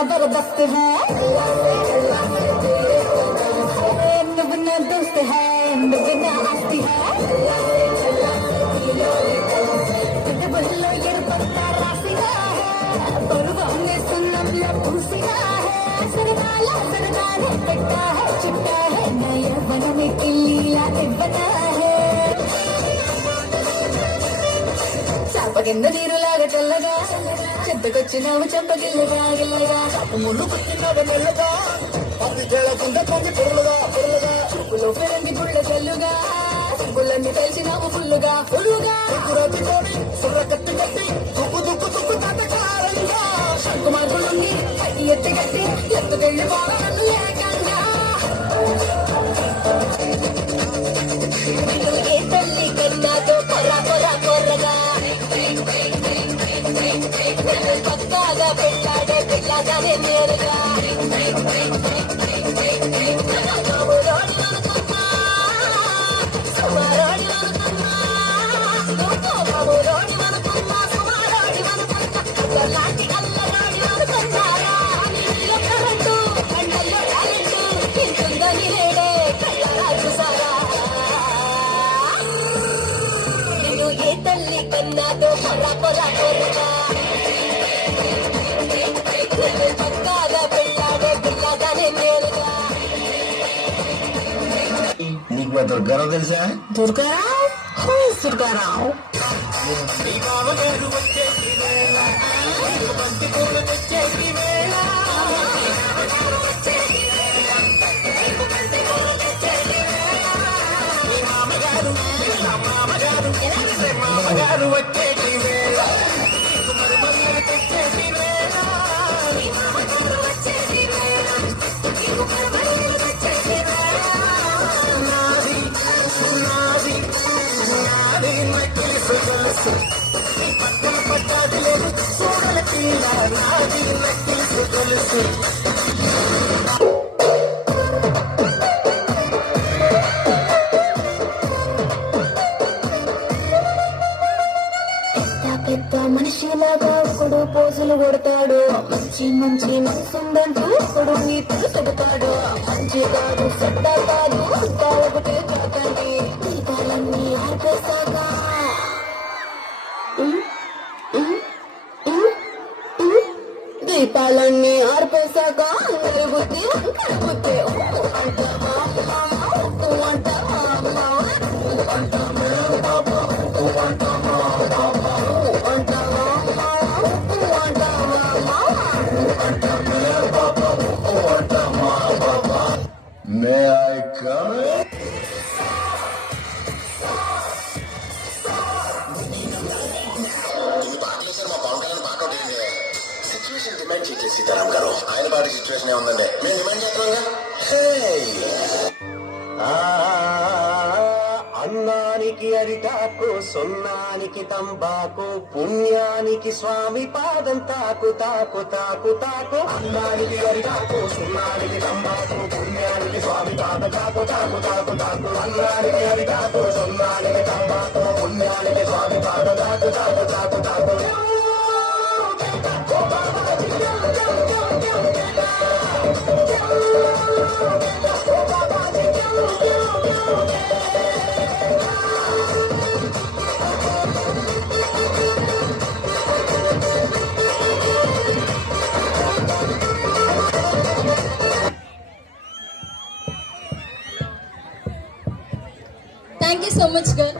जबरदस्त है बिना दोस्त है बिना आस्ती है बोलो ये पत्ता रासिया है बरुआ में सुन्नम पूसिया है सरदाला सरदार कट्टा है चिट्टा है नया वन में किल्लीला बना है చాపకింద నీరులాగా తెల్లగా చెద్దకొచ్చినావు చెంపగిల్లగా గిల్లగా చాప ముళ్ళు పుట్టినావు మెల్లగా పది తేళ్ల కింద పొంగి పొరులుగా పొరులుగా చూపులో పెరంగి గుళ్ళ చెల్లుగా గుళ్ళన్ని తెలిసినావు ఫుల్లుగా ఫుల్లుగా రతితోని సుర్ర కత్తి కట్టి దుక్కు దుక్కు దుక్కు తటకారంగా శంకు మార్పులుంగి అట్టి ఎత్తి కట్టి ఎత్తుకెళ్ళి పోవడం లేకంగా ఏ తల్లి కన్నాతో కొర్ర కొర్ర కొర్రగా పక్కాగా పెళ్ళాడే పెళ్ళాగానే నేరుగా సుమారోడి అనుకున్నా బాబురోడి అనుకున్నా సుమారోడి అనుకున్నా లాంటి అల్లరోడి అనుకున్నారా ఎక్కడంటూ కండల్లో టాలెంట్ ఇంతుందని లేడే కళ్ళరా చూసారా నిన్ను ఏ తల్లి కన్నాదో పొర పొర పొరగా పక్కాగా పెళ్ళాడే పిల్లగానే నేరుగా నీకు మా దుర్గారావు తెలుసా? దుర్గారావు దుర్గారావు మామగారు వచ్చేటి వేళ పక్కన పట్టాది లేదు చూడల పిల్ల నాది నక్కిసు తెలుసు పెద్ద మనిషిలాగా ఒకడు పోజులు కొడతాడు మంచి మంచి మనసుందంటూ ఒకడు నీతులు చెబుతాడు మంచి కాదు చెడ్డ కాదు ఒకటే కాకండి దీపాలన్నీ ఆర్పేశాక దీపాలన్నీ ఆర్పేశాక బుద్ధి బుద్ధి అంటావా May I come in? Situation demand చేయట్లేదు సీతారాం గారు. ఆయన పార్టీ సిచ్యువేషన్ ఏముందండి, మేము డిమాండ్ చేస్తున్నాంగా. అన్నానికి అరిటాకు సున్నానికి తంబాకు పుణ్యానికి స్వామి పాదం తాకు తాకు తాకు తాకు అన్నానికి అరిటాకు సున్నానికి తంబాకు పుణ్యానికి స్వామి పాదం తాకు తాకు తాకు తాకు అన్నానికి అరిటాకు సున్నానికి తంబాకు పుణ్యానికి స్వామి పాదం తాకు తాకు తాకు తాకు Thank you so much, girl.